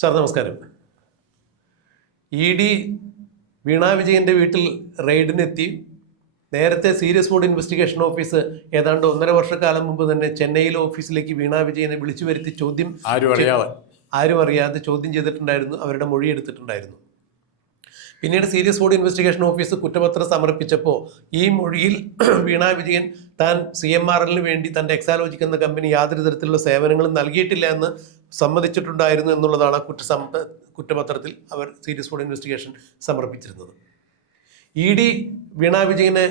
Sir നമസ്കാരം. E D വീണാ വിജയൻ്റെ വീട്ടിൽ റെയ്ഡിനെത്തി. നേരത്തെ സീരിയസ് മൂഡ് ഇൻവെസ്റ്റിഗേഷൻ ഓഫീസ് ഏതാണ്ട് 1.5 വർഷക്കാലം മുമ്പ് തന്നെ ചെന്നൈയിലെ ഓഫീസിലേക്ക് വീണാ വിജയനെ വിളിച്ചു വരുത്തി ആരും അറിയാതെ ചോദ്യം ചെയ്തിട്ടുണ്ടായിരുന്നു. അവരുടെ മൊഴി എടുത്തിട്ടുണ്ടായിരുന്നു. പിന്നീട് സീരിയസ് മൂഡ് ഇൻവെസ്റ്റിഗേഷൻ ഓഫീസ് കുറ്റപത്രം സമർപ്പിച്ചപ്പോൾ ഈ മൊഴിയിൽ വീണാ വിജയൻ താൻ CMRL വേണ്ടി തൻ്റെ എക്സാലോജിക് എന്ന കമ്പനി യാതൊരു തരത്തിലുള്ള സേവനങ്ങളും നൽകിയിട്ടില്ല എന്ന് സമ്മതിച്ചിട്ടുണ്ടായിരുന്നു എന്നുള്ളതാണ് കുറ്റപത്രത്തിൽ അവർ സീരിയസ് മൂഡ് ഇൻവെസ്റ്റിഗേഷൻ സമർപ്പിച്ചിരുന്നത്. ED വീണാ വിജയനെ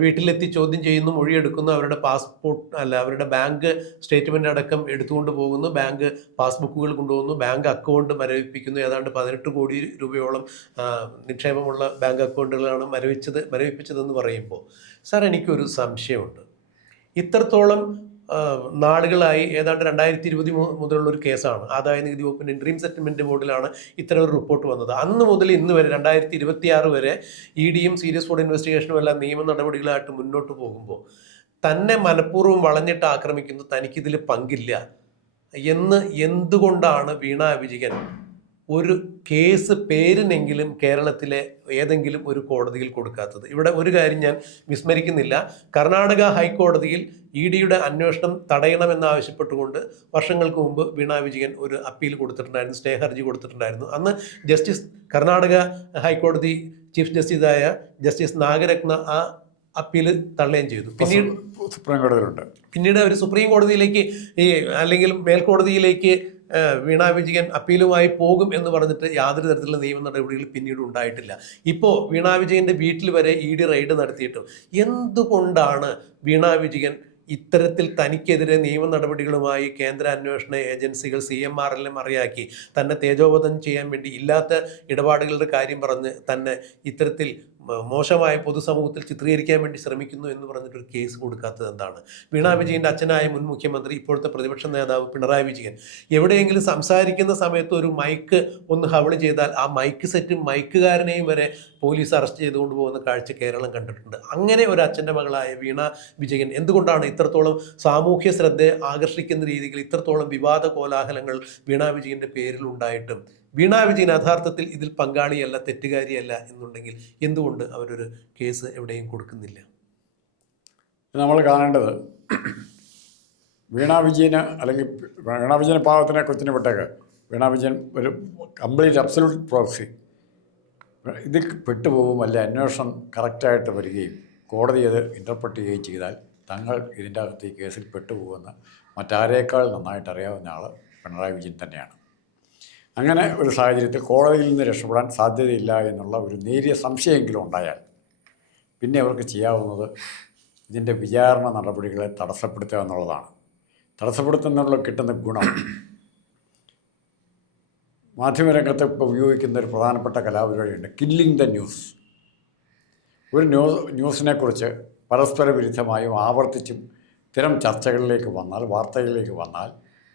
വീട്ടിലെത്തി ചോദ്യം ചെയ്യുന്നു, മൊഴിയെടുക്കുന്നു, അവരുടെ ബാങ്ക് സ്റ്റേറ്റ്മെൻ്റ് അടക്കം എടുത്തുകൊണ്ട് പോകുന്നു, ബാങ്ക് പാസ്ബുക്കുകൾ കൊണ്ടുപോകുന്നു, ബാങ്ക് അക്കൗണ്ട് മരവിപ്പിക്കുന്നു. ഏതാണ്ട് 18 കോടി രൂപയോളം നിക്ഷേപമുള്ള ബാങ്ക് അക്കൗണ്ടുകളാണ് മരവിപ്പിച്ചതെന്ന് പറയുമ്പോൾ സാർ എനിക്കൊരു സംശയമുണ്ട്. ഇത്രത്തോളം നാളുകളായി, ഏതാണ്ട് 2020 മുതലുള്ള ഒരു കേസാണ്. ആദായ നികുതി വകുപ്പിൻ്റെ ഇൻട്രീം സെറ്റിൽമെൻറ്റ് ബോർഡിലാണ് ഇത്തരം ഒരു റിപ്പോർട്ട് വന്നത്. അന്ന് മുതൽ ഇന്ന് വരെ 2026 വരെ EDയും സീരിയസ് മൂഡ് ഇൻവെസ്റ്റിഗേഷനും എല്ലാം നിയമ നടപടികളായിട്ട് മുന്നോട്ട് പോകുമ്പോൾ തന്നെ മനഃപൂർവ്വം വളഞ്ഞിട്ട് ആക്രമിക്കുന്നു, തനിക്കിതിൽ പങ്കില്ല എന്ന് എന്തുകൊണ്ടാണ് വീണാ വിജയൻ ഒരു കേസ് പേരിനെങ്കിലും കേരളത്തിലെ ഏതെങ്കിലും ഒരു കോടതിയിൽ കൊടുക്കാത്തത്? ഇവിടെ ഒരു കാര്യം ഞാൻ വിസ്മരിക്കുന്നില്ല. കർണാടക ഹൈക്കോടതിയിൽ EDയുടെ അന്വേഷണം തടയണമെന്നാവശ്യപ്പെട്ടുകൊണ്ട് വർഷങ്ങൾക്ക് മുമ്പ് വീണാ വിജയൻ ഒരു അപ്പീൽ കൊടുത്തിട്ടുണ്ടായിരുന്നു, സ്റ്റേ ഹർജി കൊടുത്തിട്ടുണ്ടായിരുന്നു. അന്ന് കർണാടക ഹൈക്കോടതി ചീഫ് ജസ്റ്റിസായ ജസ്റ്റിസ് നാഗരത്ന ആ അപ്പീൽ തള്ളുകയും ചെയ്തു. പിന്നീട് അവർ സുപ്രീം കോടതിയിലേക്ക് അല്ലെങ്കിൽ മേൽക്കോടതിയിലേക്ക് വീണാ വിജയൻ അപ്പീലുമായി പോകും എന്ന് പറഞ്ഞിട്ട് യാതൊരു തരത്തിലുള്ള നിയമ നടപടികൾ പിന്നീട് ഉണ്ടായിട്ടില്ല. ഇപ്പോൾ വീണാ വിജയൻ്റെ വീട്ടിൽ വരെ ED റെയ്ഡ് നടത്തിയിട്ടും എന്തുകൊണ്ടാണ് വീണാ വിജയൻ ഇത്തരത്തിൽ തനിക്കെതിരെ നിയമ നടപടികളുമായി കേന്ദ്ര അന്വേഷണ ഏജൻസികൾ CMRL മറിയാക്കി തന്നെ തേജോവധം ചെയ്യാൻ വേണ്ടി ഇല്ലാത്ത ഇടപാടുകളുടെ കാര്യം പറഞ്ഞ് തന്നെ ഇത്തരത്തിൽ മോശമായ പൊതുസമൂഹത്തിൽ ചിത്രീകരിക്കാൻ വേണ്ടി ശ്രമിക്കുന്നു എന്ന് പറഞ്ഞിട്ടൊരു കേസ് കൊടുക്കാത്തത് എന്താണ്? വീണാ വിജയൻ്റെ അച്ഛനായ മുൻ മുഖ്യമന്ത്രി, ഇപ്പോഴത്തെ പ്രതിപക്ഷ നേതാവ് പിണറായി വിജയൻ എവിടെയെങ്കിലും സംസാരിക്കുന്ന സമയത്ത് ഒരു മൈക്ക് ഒന്ന് ഹവള് ചെയ്താൽ ആ മൈക്ക് സെറ്റും മൈക്കുകാരനെയും വരെ പോലീസ് അറസ്റ്റ് ചെയ്തുകൊണ്ട് പോകുന്ന കാഴ്ച കേരളം കണ്ടിട്ടുണ്ട്. അങ്ങനെ ഒരു അച്ഛൻ്റെ മകളായ വീണാ വിജയൻ എന്തുകൊണ്ടാണ് ഇത്രത്തോളം സാമൂഹ്യ ശ്രദ്ധയെ ആകർഷിക്കുന്ന രീതിയിൽ ഇത്രത്തോളം വിവാദ കോലാഹലങ്ങൾ വീണാ വിജയൻ്റെ പേരിൽ ഉണ്ടായിട്ടും വീണാ വിജയൻ യഥാർത്ഥത്തിൽ ഇതിൽ പങ്കാളിയല്ല, തെറ്റുകാരിയല്ല എന്നുണ്ടെങ്കിൽ എന്തുകൊണ്ട് അവരൊരു കേസ് എവിടെയും കൊടുക്കുന്നില്ല? നമ്മൾ കാണേണ്ടത് വീണാ വിജയന് പാവത്തിനെ കൊച്ചിന് വിട്ടേക്ക്. വീണാ വിജയൻ ഒരു കംപ്ലീറ്റ് അബ്സല്യൂട്ട് പ്രോക്സി. ഇതിൽ പെട്ടുപോകും, അല്ലെ അന്വേഷണം കറക്റ്റായിട്ട് വരികയും കോടതി അത് ഇൻ്റർപ്രറ്റ് ചെയ്യുകയും ചെയ്താൽ തങ്ങൾ ഇതിൻ്റെ അകത്ത് ഈ കേസിൽ പെട്ടുപോകുമെന്ന് മറ്റാരേക്കാൾ നന്നായിട്ട് അറിയാവുന്ന ആൾ പിണറായി വിജയൻ തന്നെയാണ്. അങ്ങനെ ഒരു സാഹചര്യത്തിൽ കോടതിയിൽ നിന്ന് രക്ഷപ്പെടാൻ സാധ്യതയില്ല എന്നുള്ള ഒരു നേരിയ സംശയമെങ്കിലും ഉണ്ടായാൽ പിന്നെ അവർക്ക് ചെയ്യാവുന്നത് ഇതിൻ്റെ വിചാരണ നടപടികളെ തടസ്സപ്പെടുത്തുക എന്നുള്ളതാണ്. തടസ്സപ്പെടുത്തുന്നുള്ള കിട്ടുന്ന ഗുണം മാധ്യമരംഗത്ത് ഇപ്പോൾ ഉപയോഗിക്കുന്ന ഒരു പ്രധാനപ്പെട്ട കലാപരിപാടിയുണ്ട്, കില്ലിങ് ദ ന്യൂസ്. ഒരു ന്യൂസിനെക്കുറിച്ച് പരസ്പര വിരുദ്ധമായും ആവർത്തിച്ചും ഇത്തരം ചർച്ചകളിലേക്ക് വന്നാൽ, വാർത്തകളിലേക്ക് വന്നാൽ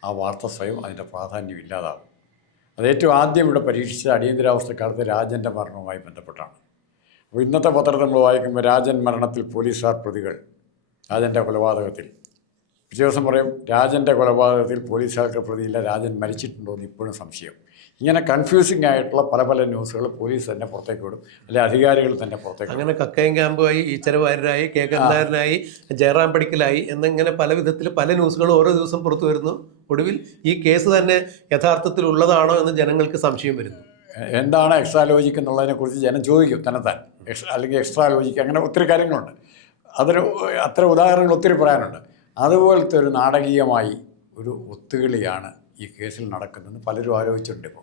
ആ വാർത്ത സ്വയം അതിൻ്റെ പ്രാധാന്യം ഇല്ലാതാകും. അത് ഏറ്റവും ആദ്യം ഇവിടെ പരീക്ഷിച്ചത് അടിയന്തരാവസ്ഥക്കാലത്ത് രാജൻ്റെ മരണവുമായി ബന്ധപ്പെട്ടാണ്. അപ്പോൾ ഇന്നത്തെ പത്രത്തിൽ നമ്മൾ വായിക്കുമ്പോൾ രാജൻ മരണത്തിൽ പോലീസുകാർ പ്രതികൾ, രാജൻ്റെ കൊലപാതകത്തിൽ പിറ്റേ ദിവസം പറയും രാജൻ്റെ കൊലപാതകത്തിൽ പോലീസുകാർക്ക് പ്രതിയില്ല, രാജൻ മരിച്ചിട്ടുണ്ടോ എന്ന് ഇപ്പോഴും സംശയം. ഇങ്ങനെ കൺഫ്യൂസിംഗ് ആയിട്ടുള്ള പല ന്യൂസുകൾ പോലീസ് തന്നെ പുറത്തേക്ക് വിടും, അല്ലെങ്കിൽ അധികാരികൾ തന്നെ പുറത്തേക്ക്. അങ്ങനെ കക്കയം ക്യാമ്പുമായി, ഈച്ചരവാരനായി, കെ കരുണാകരനായി, ജയറാം പടിക്കലായി എന്നിങ്ങനെ പല വിധത്തിൽ പല ന്യൂസുകളും ഓരോ ദിവസം പുറത്തു വരുന്നു. ഒടുവിൽ ഈ കേസ് തന്നെ യഥാർത്ഥത്തിൽ ഉള്ളതാണോ എന്ന് ജനങ്ങൾക്ക് സംശയം വരുന്നു. എന്താണ് എക്സ്ട്രാ ലോജിക് എന്നുള്ളതിനെക്കുറിച്ച് ജനം ചോദിക്കും തന്നെത്താൻ. അല്ലെങ്കിൽ എക്സ്ട്രാ ലോജിക്, അങ്ങനെ ഒത്തിരി കാര്യങ്ങളുണ്ട്. അത്ര ഉദാഹരണങ്ങൾ ഒത്തിരി പറയാനുണ്ട്. അതുപോലത്തെ ഒരു നാടകീയമായി ഒരു ഒത്തുകളിയാണ് ഈ കേസിൽ നടക്കുന്നതെന്ന് പലരും ആലോചിച്ചിട്ടുണ്ട്.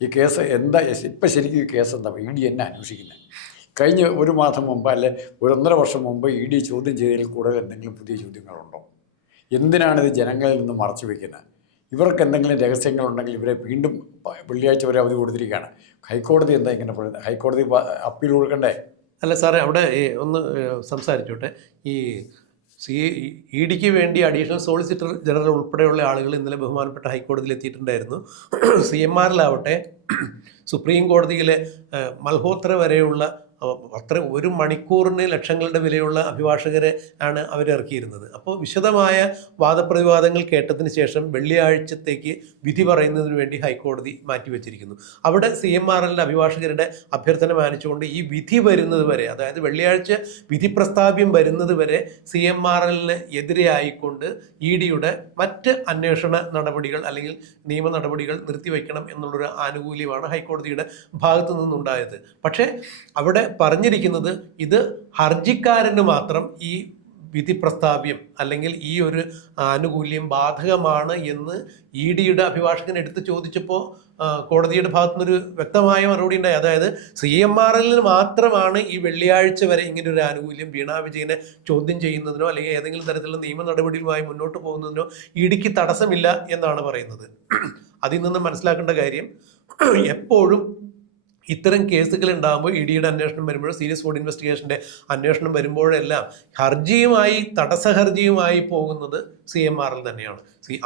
ഈ കേസ് എന്താ, ഇപ്പം ശരിക്കും ഈ കേസ് എന്താ ED എന്നെ അന്വേഷിക്കുന്നത്? കഴിഞ്ഞ ഒരു മാസം മുമ്പ് അല്ലെ 1.5 വർഷം മുമ്പ് ED ചോദ്യം ചെയ്തതിൽ കൂടുതൽ എന്തെങ്കിലും പുതിയ ചോദ്യങ്ങളുണ്ടോ? എന്തിനാണിത് ജനങ്ങളിൽ നിന്ന് മറച്ചു വയ്ക്കുന്നത്? ഇവർക്ക് എന്തെങ്കിലും രഹസ്യങ്ങളുണ്ടെങ്കിൽ ഇവരെ വീണ്ടും വെള്ളിയാഴ്ച വരെ അവധി കൊടുത്തിരിക്കുകയാണ്. ഹൈക്കോടതി എന്താ ഇങ്ങനെ പറയുന്നത്? ഹൈക്കോടതി അപ്പീൽ കൊടുക്കണ്ടേ? അല്ല സാറേ, അവിടെ ഒന്ന് സംസാരിച്ചോട്ടെ. ഈ EDക്ക് വേണ്ടി അഡീഷണൽ സോളിസിറ്റർ ജനറൽ ഉൾപ്പെടെയുള്ള ആളുകൾ ഇന്നലെ ബഹുമാനപ്പെട്ട ഹൈക്കോടതിയിൽ എത്തിയിട്ടുണ്ടായിരുന്നു. CMRL ആവട്ടെ, സുപ്രീം കോടതിയിലെ മൽഹോത്ര വരെയുള്ള അത്ര ഒരു മണിക്കൂറിന് ലക്ഷങ്ങളുടെ വിലയുള്ള അഭിഭാഷകരെ ആണ് അവരിറക്കിയിരുന്നത്. അപ്പോൾ വിശദമായ വാദപ്രതിവാദങ്ങൾ കേട്ടതിന് ശേഷം വെള്ളിയാഴ്ചത്തേക്ക് വിധി പറയുന്നതിന് വേണ്ടി ഹൈക്കോടതി മാറ്റിവെച്ചിരിക്കുന്നു. അവിടെ CMRLന്റെ അഭിഭാഷകരുടെ അഭ്യർത്ഥന മാനിച്ചുകൊണ്ട് ഈ വിധി വരുന്നത് വരെ, അതായത് വെള്ളിയാഴ്ച വിധി പ്രസ്താവ്യം വരുന്നത് വരെ CMRLന് എതിരെയായിക്കൊണ്ട് EDയുടെ മറ്റ് അന്വേഷണ നടപടികൾ അല്ലെങ്കിൽ നിയമ നടപടികൾ നിർത്തിവെക്കണം എന്നുള്ളൊരു ആനുകൂല്യമാണ് ഹൈക്കോടതിയുടെ ഭാഗത്തു നിന്നുണ്ടായത്. പക്ഷേ അവിടെ പറഞ്ഞിരിക്കുന്നത് ഇത് ഹർജിക്കാരന് മാത്രം ഈ വിധി പ്രസ്താവ്യം അല്ലെങ്കിൽ ഈ ഒരു ആനുകൂല്യം ബാധകമാണ് എന്ന് EDയുടെ അഭിഭാഷകൻ എടുത്ത് ചോദിച്ചപ്പോൾ കോടതിയുടെ ഭാഗത്തുനിന്നൊരു വ്യക്തമായ മറുപടി ഉണ്ടായി. അതായത് CMRLന് മാത്രമാണ് ഈ വെള്ളിയാഴ്ച വരെ ഇങ്ങനെ ഒരു ആനുകൂല്യം വീണാ വിജയനെ ചോദ്യം ചെയ്യുന്നതിനോ അല്ലെങ്കിൽ ഏതെങ്കിലും തരത്തിലുള്ള നിയമ നടപടികളുമായി മുന്നോട്ട് പോകുന്നതിനോ EDക്ക് തടസ്സമില്ല എന്നാണ് പറയുന്നത്. അതിൽ നിന്ന് മനസ്സിലാക്കേണ്ട കാര്യം, എപ്പോഴും ഇത്തരം കേസുകൾ ഉണ്ടാകുമ്പോൾ EDയുടെ അന്വേഷണം വരുമ്പോഴോ സീരിയസ് ഫ്രോഡ് ഇൻവെസ്റ്റിഗേഷൻ്റെ അന്വേഷണം വരുമ്പോഴെല്ലാം ഹർജിയുമായി തടസ്സ ഹർജിയുമായി പോകുന്നത് CMRL തന്നെയാണ്.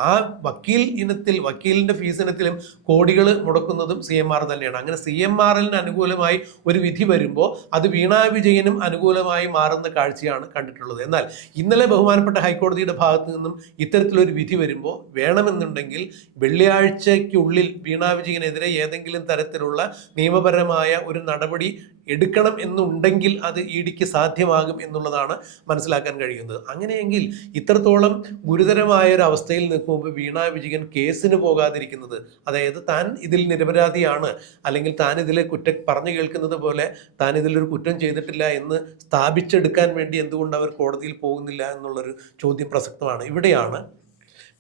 ആ വക്കീൽ ഇനത്തിൽ, വക്കീലിൻ്റെ ഫീസ് ഇനത്തിലും കോടികൾ മുടക്കുന്നതും CMRL തന്നെയാണ്. അങ്ങനെ CMRLന് അനുകൂലമായി ഒരു വിധി വരുമ്പോൾ അത് വീണാ വിജയനും അനുകൂലമായി മാറുന്ന കാഴ്ചയാണ് കണ്ടിട്ടുള്ളത്. എന്നാൽ ഇന്നലെ ബഹുമാനപ്പെട്ട ഹൈക്കോടതിയുടെ ഭാഗത്തു നിന്നും ഇത്തരത്തിലൊരു വിധി വരുമ്പോൾ വേണമെന്നുണ്ടെങ്കിൽ വെള്ളിയാഴ്ചയ്ക്കുള്ളിൽ വീണാ വിജയനെതിരെ ഏതെങ്കിലും തരത്തിലുള്ള നിയമപരമായ ഒരു നടപടി എടുക്കണം എന്നുണ്ടെങ്കിൽ അത് EDക്ക് സാധ്യമാകും എന്നുള്ളതാണ് മനസ്സിലാക്കാൻ കഴിയുന്നത്. അങ്ങനെയെങ്കിൽ ഇത്രത്തോളം ഗുരുതരമായ ഒരു അവസ്ഥയിൽ നിൽക്കുമ്പോൾ വീണാ വിജയൻ കേസിന് പോകാതിരിക്കുന്നത്, അതായത് താൻ ഇതിൽ നിരപരാധിയാണ് അല്ലെങ്കിൽ താൻ ഇതിൽ പറഞ്ഞു കേൾക്കുന്നത് പോലെ താൻ ഇതിലൊരു കുറ്റം ചെയ്തിട്ടില്ല എന്ന് സ്ഥാപിച്ചെടുക്കാൻ വേണ്ടി എന്തുകൊണ്ട് അവർ കോടതിയിൽ പോകുന്നില്ല എന്നുള്ളൊരു ചോദ്യം പ്രസക്തമാണ്. ഇവിടെയാണ്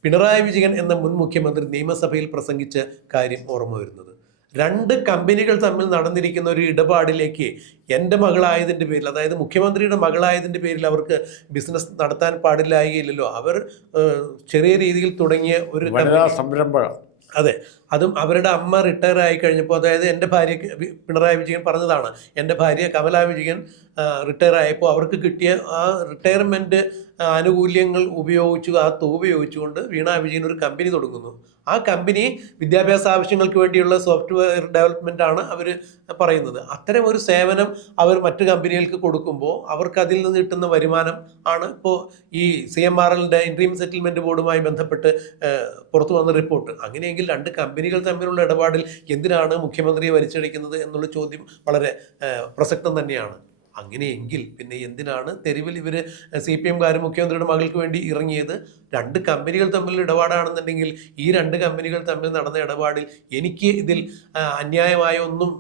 പിണറായി വിജയൻ എന്ന മുൻ മുഖ്യമന്ത്രി നിയമസഭയിൽ പ്രസംഗിച്ച കാര്യം ഓർമ്മ വരുന്നത്. രണ്ട് കമ്പനികൾ തമ്മിൽ നടന്നിരിക്കുന്ന ഒരു ഇടപാടിലേക്ക് എൻ്റെ മകളായതിൻ്റെ പേരിൽ, അതായത് മുഖ്യമന്ത്രിയുടെ മകളായതിൻ്റെ പേരിൽ അവർക്ക് ബിസിനസ് നടത്താൻ പാടില്ലായില്ലല്ലോ. അവർ ചെറിയ രീതിയിൽ തുടങ്ങിയ ഒരു സംരംഭം, അതെ, അതും അവരുടെ അമ്മ റിട്ടയർ ആയി കഴിഞ്ഞപ്പോൾ, അതായത് എൻ്റെ ഭാര്യയ്ക്ക് പിണറായി വിജയൻ പറഞ്ഞതാണ്, എൻ്റെ ഭാര്യ കമലാ വിജയൻ റിട്ടയർ ആയപ്പോൾ അവർക്ക് കിട്ടിയ ആ റിട്ടയർമെൻറ്റ് ആനുകൂല്യങ്ങൾ ഉപയോഗിച്ചു, ആ തുക ഉപയോഗിച്ചുകൊണ്ട് വീണാ വിജയൻ ഒരു കമ്പനി തുടങ്ങുന്നു. ആ കമ്പനി വിദ്യാഭ്യാസ ആവശ്യങ്ങൾക്ക് വേണ്ടിയുള്ള സോഫ്റ്റ്വെയർ ഡെവലപ്മെൻ്റ് ആണ് അവർ പറയുന്നത്. അത്തരം ഒരു സേവനം അവർ മറ്റു കമ്പനികൾക്ക് കൊടുക്കുമ്പോൾ അവർക്ക് അതിൽ നിന്ന് കിട്ടുന്ന വരുമാനം ആണ് ഇപ്പോൾ ഈ CMRLൻ്റെ ഇൻട്രീം സെറ്റിൽമെൻറ്റ് ബോർഡുമായി ബന്ധപ്പെട്ട് പുറത്തു വന്ന റിപ്പോർട്ട്. അങ്ങനെയെങ്കിൽ രണ്ട് കമ്പനികൾ തമ്മിലുള്ള ഇടപാടിൽ എന്തിനാണ് മുഖ്യമന്ത്രിയെ വലിച്ചടിക്കുന്നത് എന്നുള്ള ചോദ്യം വളരെ പ്രസക്തം തന്നെയാണ്. അങ്ങനെയെങ്കിൽ പിന്നെ എന്തിനാണ് തെരുവിൽ ഇവർ CPMകാരും മുഖ്യമന്ത്രിയുടെ മകൾക്ക് വേണ്ടി ഇറങ്ങിയത്? രണ്ട് കമ്പനികൾ തമ്മിലുള്ള ഇടപാടാണെന്നുണ്ടെങ്കിൽ ഈ രണ്ട് കമ്പനികൾ തമ്മിൽ നടന്ന ഇടപാടിൽ എനിക്ക് ഇതിൽ അന്യായമായ ഒന്നും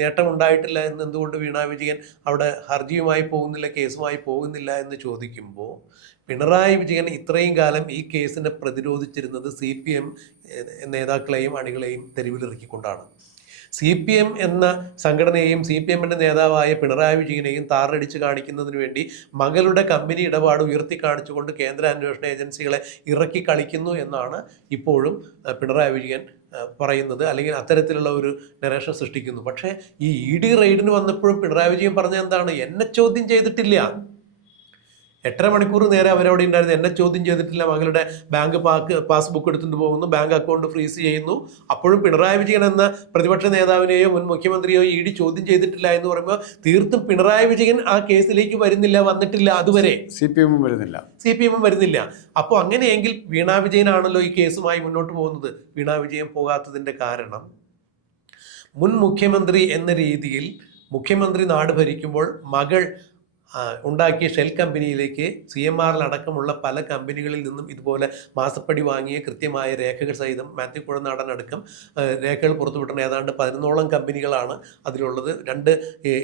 നേട്ടമുണ്ടായിട്ടില്ല എന്ന് എന്തുകൊണ്ട് വീണാ വിജയൻ അവിടെ ഹർജിയുമായി പോകുന്നില്ല, കേസുമായി പോകുന്നില്ല എന്ന് ചോദിക്കുമ്പോൾ, പിണറായി വിജയൻ ഇത്രയും കാലം ഈ കേസിനെ പ്രതിരോധിച്ചിരുന്നത് CPM നേതാക്കളെയും അണികളെയും തെരുവിലിറക്കിക്കൊണ്ടാണ്. CPM എന്ന സംഘടനയെയും CPMൻ്റെ നേതാവായ പിണറായി വിജയനെയും താറടിച്ച് കാണിക്കുന്നതിന് വേണ്ടി മകളുടെ കമ്പനി ഇടപാട് ഉയർത്തി കാണിച്ചുകൊണ്ട് കേന്ദ്ര അന്വേഷണ ഏജൻസികളെ ഇറക്കി കളിക്കുന്നു എന്നാണ് ഇപ്പോഴും പിണറായി വിജയൻ പറയുന്നത്, അല്ലെങ്കിൽ അത്തരത്തിലുള്ള ഒരു നരേഷൻ സൃഷ്ടിക്കുന്നു. പക്ഷേ ഈ ED റെയ്ഡിന് വന്നപ്പോഴും പിണറായി വിജയൻ പറഞ്ഞ എന്താണ്? എന്നെ ചോദ്യം ചെയ്തിട്ടില്ല. 8.5 മണിക്കൂർ നേരെ അവരവിടെ ഉണ്ടായിരുന്നു. എന്നെ ചോദ്യം ചെയ്തിട്ടില്ല. മകളുടെ ബാങ്ക് പാസ്ബുക്ക് എടുത്തുകൊണ്ട് പോകുന്നു, ബാങ്ക് അക്കൗണ്ട് ഫ്രീസ് ചെയ്യുന്നു. അപ്പോഴും പിണറായി വിജയൻ എന്ന പ്രതിപക്ഷ നേതാവിനെയോ മുൻ മുഖ്യമന്ത്രിയോ ED ചോദ്യം ചെയ്തിട്ടില്ല എന്ന് പറയുമ്പോൾ തീർത്തും പിണറായി വിജയൻ ആ കേസിലേക്ക് വന്നിട്ടില്ല. അതുവരെ CPM വരുന്നില്ല. അപ്പോൾ അങ്ങനെയെങ്കിൽ വീണാ വിജയനാണല്ലോ ഈ കേസുമായി മുന്നോട്ട് പോകുന്നത്. വീണാ വിജയൻ പോകാത്തതിൻ്റെ കാരണം, മുൻ മുഖ്യമന്ത്രി എന്ന രീതിയിൽ മുഖ്യമന്ത്രി നാട് ഭരിക്കുമ്പോൾ മകൾ ഉണ്ടാക്കിയ ഷെൽ കമ്പനിയിലേക്ക് CMRL അടക്കമുള്ള പല കമ്പനികളിൽ നിന്നും ഇതുപോലെ മാസപ്പടി വാങ്ങിയ കൃത്യമായ രേഖകൾ സഹിതം മാത്യു കുഴനാടൻ അടക്കം രേഖകൾ പുറത്തുവിട്ടുന്ന ഏതാണ്ട് 11ഓളം കമ്പനികളാണ് അതിലുള്ളത്. 2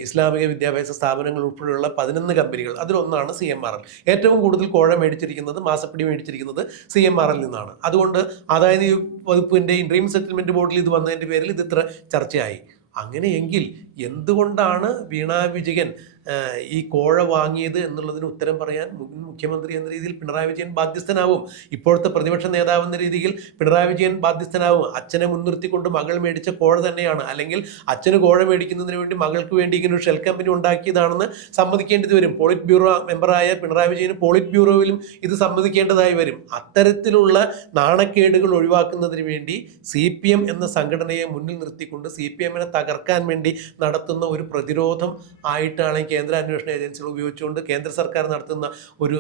ഇസ്ലാമിക വിദ്യാഭ്യാസ സ്ഥാപനങ്ങൾ ഉൾപ്പെടെയുള്ള 11 കമ്പനികൾ, അതിലൊന്നാണ് CMRL. ഏറ്റവും കൂടുതൽ കോഴ മേടിച്ചിരിക്കുന്നത്, മാസപ്പടി മേടിച്ചിരിക്കുന്നത് CMRL നിന്നാണ്. അതുകൊണ്ട് അതായത് ഈ വകുപ്പിൻ്റെ ഇൻട്രീം സെറ്റിൽമെൻറ്റ് ബോർഡിൽ ഇത് വന്നതിൻ്റെ പേരിൽ ഇത് ഇത്ര ചർച്ചയായി. അങ്ങനെയെങ്കിൽ എന്തുകൊണ്ടാണ് വീണാ വിജയൻ ഈ കോഴ വാങ്ങിയത് എന്നുള്ളതിന് ഉത്തരം പറയാൻ മുഖ്യമന്ത്രി എന്ന രീതിയിൽ പിണറായി വിജയൻ ബാധ്യസ്ഥനാവും. ഇപ്പോഴത്തെ പ്രതിപക്ഷ നേതാവ് എന്ന രീതിയിൽ പിണറായി വിജയൻ ബാധ്യസ്ഥനാവും. അച്ഛനെ മുൻനിർത്തിക്കൊണ്ട് മകൾ മേടിച്ച കോഴ തന്നെയാണ്, അല്ലെങ്കിൽ അച്ഛന് കോഴ മേടിക്കുന്നതിന് വേണ്ടി മകൾക്ക് വേണ്ടി ഇങ്ങനെ ഒരു ഷെൽ കമ്പനി ഉണ്ടാക്കിയതാണെന്ന് സമ്മതിക്കേണ്ടത് വരും. പോളിറ്റ് ബ്യൂറോ മെമ്പറായ പിണറായി വിജയന് പോളിറ്റ് ബ്യൂറോയിലും ഇത് സമ്മതിക്കേണ്ടതായി വരും. അത്തരത്തിലുള്ള നാണക്കേടുകൾ ഒഴിവാക്കുന്നതിന് വേണ്ടി CPM എന്ന സംഘടനയെ മുന്നിൽ നിർത്തിക്കൊണ്ട് CPM-നെ തകർക്കാൻ വേണ്ടി നടത്തുന്ന ഒരു പ്രതിരോധം ആയിട്ടാണ് കേന്ദ്ര അന്വേഷണ ഏജൻസികൾ ഉപയോഗിച്ചുകൊണ്ട് കേന്ദ്ര സർക്കാർ നടത്തുന്ന ഒരു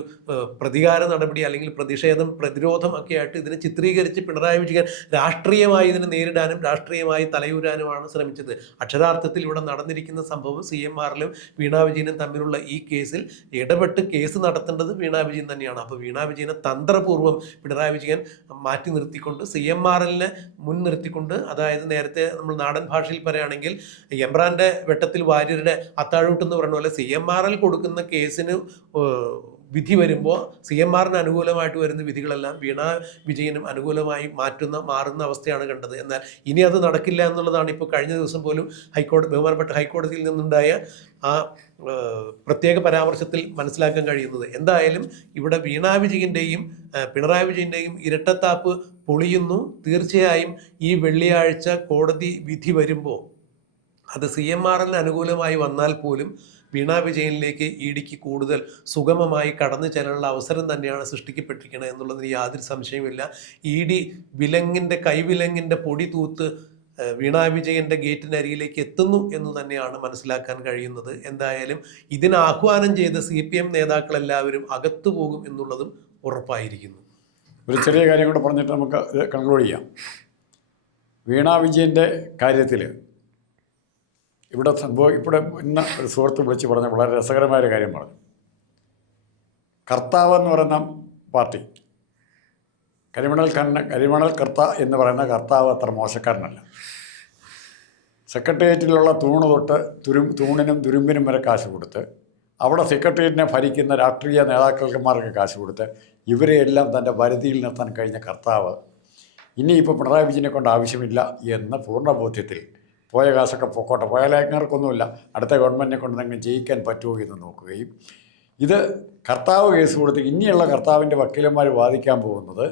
പ്രതികാര നടപടി അല്ലെങ്കിൽ പ്രതിരോധം ഒക്കെ ആയിട്ട് ഇതിനെ ചിത്രീകരിച്ച് പിണറായി വിജയൻ രാഷ്ട്രീയമായി ഇതിനെ നേരിടാനും രാഷ്ട്രീയമായി തലയൂരാനുമാണ് ശ്രമിച്ചത്. അക്ഷരാർത്ഥത്തിൽ ഇവിടെ നടന്നിരിക്കുന്ന സംഭവം CMR-ലും വീണാ വിജയനും തമ്മിലുള്ള ഈ കേസിൽ ഇടപെട്ട് കേസ് നടത്തേണ്ടത് വീണാ വിജയൻ തന്നെയാണ്. അപ്പോൾ വീണാ വിജയനെ തന്ത്രപൂർവ്വം പിണറായി വിജയൻ മാറ്റി നിർത്തിക്കൊണ്ട് CMR-നെ മുൻ നിർത്തിക്കൊണ്ട്, അതായത് നേരത്തെ നമ്മൾ നാടൻ ഭാഷയിൽ പറയുകയാണെങ്കിൽ എംബ്രാൻ്റെ വെട്ടത്തിൽ വാര്യരുടെ അത്താഴൂട്ടെന്ന് പറഞ്ഞ പോലെ CMR-ൽ കൊടുക്കുന്ന കേസിന് വിധി വരുമ്പോൾ CMR-ന് അനുകൂലമായിട്ട് വരുന്ന വിധികളെല്ലാം വീണാ വിജയനും അനുകൂലമായി മാറുന്ന അവസ്ഥയാണ് കണ്ടത്. എന്നാൽ ഇനി അത് നടക്കില്ല എന്നുള്ളതാണ് ഇപ്പോൾ കഴിഞ്ഞ ദിവസം പോലും ബഹുമാനപ്പെട്ട ഹൈക്കോടതിയിൽ നിന്നുണ്ടായ ആ പ്രത്യേക പരാമർശത്തിൽ മനസ്സിലാക്കാൻ കഴിയുന്നത്. എന്തായാലും ഇവിടെ വീണാ വിജയൻ്റെയും പിണറായി വിജയൻ്റെയും ഇരട്ടത്താപ്പ് പൊളിയുന്നു. തീർച്ചയായും ഈ വെള്ളിയാഴ്ച കോടതി വിധി വരുമ്പോൾ അത് CMR-ന് അനുകൂലമായി വന്നാൽ പോലും വീണാ വിജയനിലേക്ക് EDക്ക് കൂടുതൽ സുഗമമായി കടന്നു ചെല്ലാനുള്ള അവസരം തന്നെയാണ് സൃഷ്ടിക്കപ്പെട്ടിരിക്കുന്നത് എന്നുള്ളതിന് യാതൊരു സംശയമില്ല. ED കൈവിലങ്ങിൻ്റെ പൊടി തൂത്ത് വീണാ വിജയൻ്റെ ഗേറ്റിനരികിലേക്ക് എത്തുന്നു എന്ന് തന്നെയാണ് മനസ്സിലാക്കാൻ കഴിയുന്നത്. എന്തായാലും ഇതിന് ആഹ്വാനം ചെയ്ത CPM നേതാക്കളെല്ലാവരും അകത്തു പോകും എന്നുള്ളതും ഉറപ്പായിരിക്കുന്നു. ഒരു ചെറിയ കാര്യം കൂടെ പറഞ്ഞിട്ട് നമുക്ക് ഇത് കൺക്ലൂഡ് ചെയ്യാം. വീണാ വിജയൻ്റെ കാര്യത്തിൽ ഇവിടെ ഇന്ന് ഒരു സുഹൃത്ത് വിളിച്ച് പറഞ്ഞ വളരെ രസകരമായൊരു കാര്യം പറഞ്ഞു. കർത്താവ് എന്ന് പറയുന്ന പാർട്ടി, കരിമണൽ കർത്ത എന്ന് പറയുന്ന കർത്താവ് അത്ര മോശക്കാരനല്ല. സെക്രട്ടേറിയറ്റിലുള്ള തൂണ് തൊട്ട് തൂണിനും തുരുമ്പിനും വരെ കാശ് കൊടുത്ത്, അവിടെ സെക്രട്ടേറിയറ്റിനെ ഭരിക്കുന്ന രാഷ്ട്രീയ നേതാക്കന്മാർക്ക് കാശ് കൊടുത്ത് ഇവരെയെല്ലാം തൻ്റെ പരിധിയിൽ നിർത്താൻ കഴിഞ്ഞ കർത്താവ് ഇനിയിപ്പോൾ പിണറായി വിജയനെ കൊണ്ട് ആവശ്യമില്ല എന്ന പൂർണ്ണ ബോധ്യത്തിൽ പോയ കാശൊക്കെ പൊക്കോട്ടെ, പോയ ലേഖനർക്കൊന്നുമില്ല, അടുത്ത ഗവൺമെൻറ്റിനെ കൊണ്ട് നിങ്ങൾ ജയിക്കാൻ പറ്റുമോ എന്ന് നോക്കുകയും, ഇത് കർത്താവ് കേസ് കൊടുത്ത് ഇനിയുള്ള കർത്താവിൻ്റെ വക്കീലന്മാർ വാദിക്കാൻ പോകുന്നത്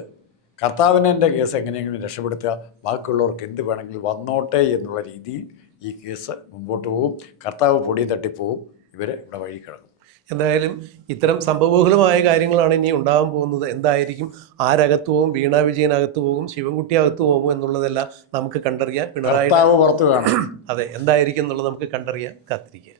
കർത്താവിനെ കേസ് എങ്ങനെയെങ്കിലും രക്ഷപ്പെടുത്തുക, ബാക്കിയുള്ളവർക്ക് എന്ത് വേണമെങ്കിലും വന്നോട്ടെ എന്നുള്ള രീതിയിൽ ഈ കേസ് മുമ്പോട്ട് പോകും. കർത്താവ് പൊടി തട്ടിപ്പോവും, ഇവരെ ഇവിടെ വഴി കിടക്കും. എന്തായാലും ഇത്തരം സംഭവബഹുലമായ കാര്യങ്ങളാണ് ഇനി ഉണ്ടാകാൻ പോകുന്നത്. എന്തായിരിക്കും, ആരകത്ത് പോകും, വീണാ വിജയൻ അകത്ത് പോകും, ശിവൻകുട്ടി അകത്ത് പോകും എന്നുള്ളതെല്ലാം നമുക്ക് കണ്ടറിയാം. പിണറായി പുറത്ത് കാണും. അതെ, എന്തായിരിക്കും എന്നുള്ളത് നമുക്ക് കണ്ടറിയാം, കാത്തിരിക്കുക.